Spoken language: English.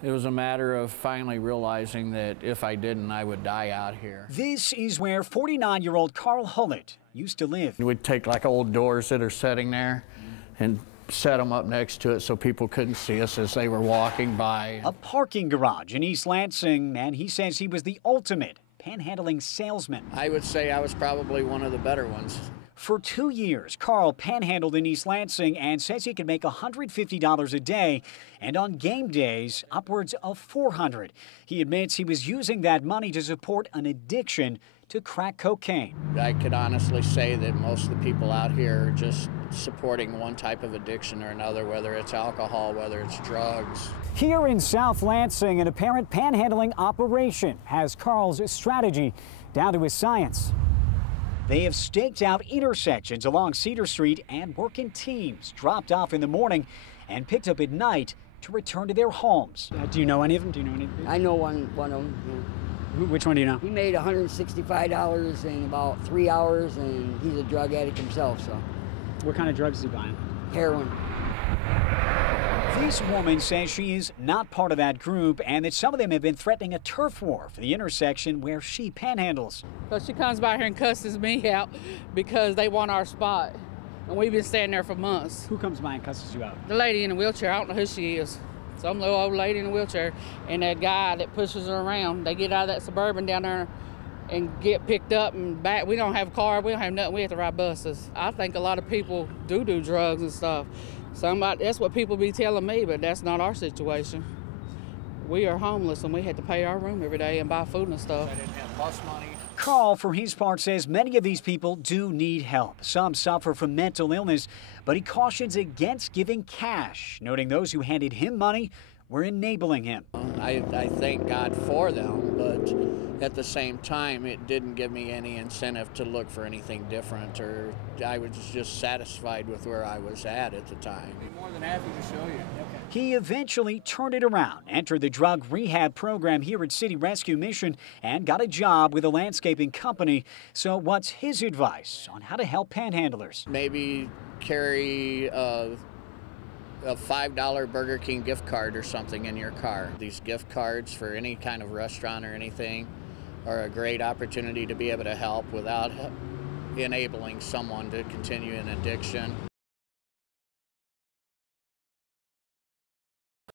It was a matter of finally realizing that if I didn't, I would die out here. This is where 49-year-old Carl Hullett used to live. We'd take like old doors that are sitting there and set them up next to it so people couldn't see us as they were walking by. A parking garage in East Lansing, and he says he was the ultimate panhandling salesman. I would say I was probably one of the better ones. For 2 years, Carl panhandled in East Lansing and says he could make $150 a day, and on game days, upwards of $400. He admits he was using that money to support an addiction to crack cocaine. I could honestly say that most of the people out here are just supporting one type of addiction or another, whether it's alcohol, whether it's drugs. Here in South Lansing, an apparent panhandling operation has Carl's strategy down to his science. They have staked out intersections along Cedar Street and work in teams, dropped off in the morning and picked up at night to return to their homes. Do you know any of them? Do you know any of them? I know one of them. Yeah. Which one do you know? He made $165 in about 3 hours, and he's a drug addict himself, so. What kind of drugs is he buying? Heroin. This woman says she is not part of that group and that some of them have been threatening a turf war for the intersection where she panhandles. So she comes by here and cusses me out because they want our spot. And we've been standing there for months. Who comes by and cusses you out? The lady in the wheelchair, I don't know who she is. Some little old lady in a wheelchair. And that guy that pushes her around, they get out of that Suburban down there and get picked up and back. We don't have a car, we don't have nothing, we have to ride buses. I think a lot of people do drugs and stuff. That's what people be telling me, but that's not our situation. We are homeless and we had to pay our room every day and buy food and stuff. I didn't have bus money. Carl, for his part, says many of these people do need help. Some suffer from mental illness, but he cautions against giving cash, noting those who handed him money were enabling him. I thank God for them, but at the same time, it didn't give me any incentive to look for anything different, or I was just satisfied with where I was at the time. I'd be more than happy to show you. Okay. He eventually turned it around, entered the drug rehab program here at City Rescue Mission, and got a job with a landscaping company. So what's his advice on how to help panhandlers? Maybe carry a $5 Burger King gift card or something in your car. These gift cards for any kind of restaurant or anything are a great opportunity to be able to help without enabling someone to continue an addiction.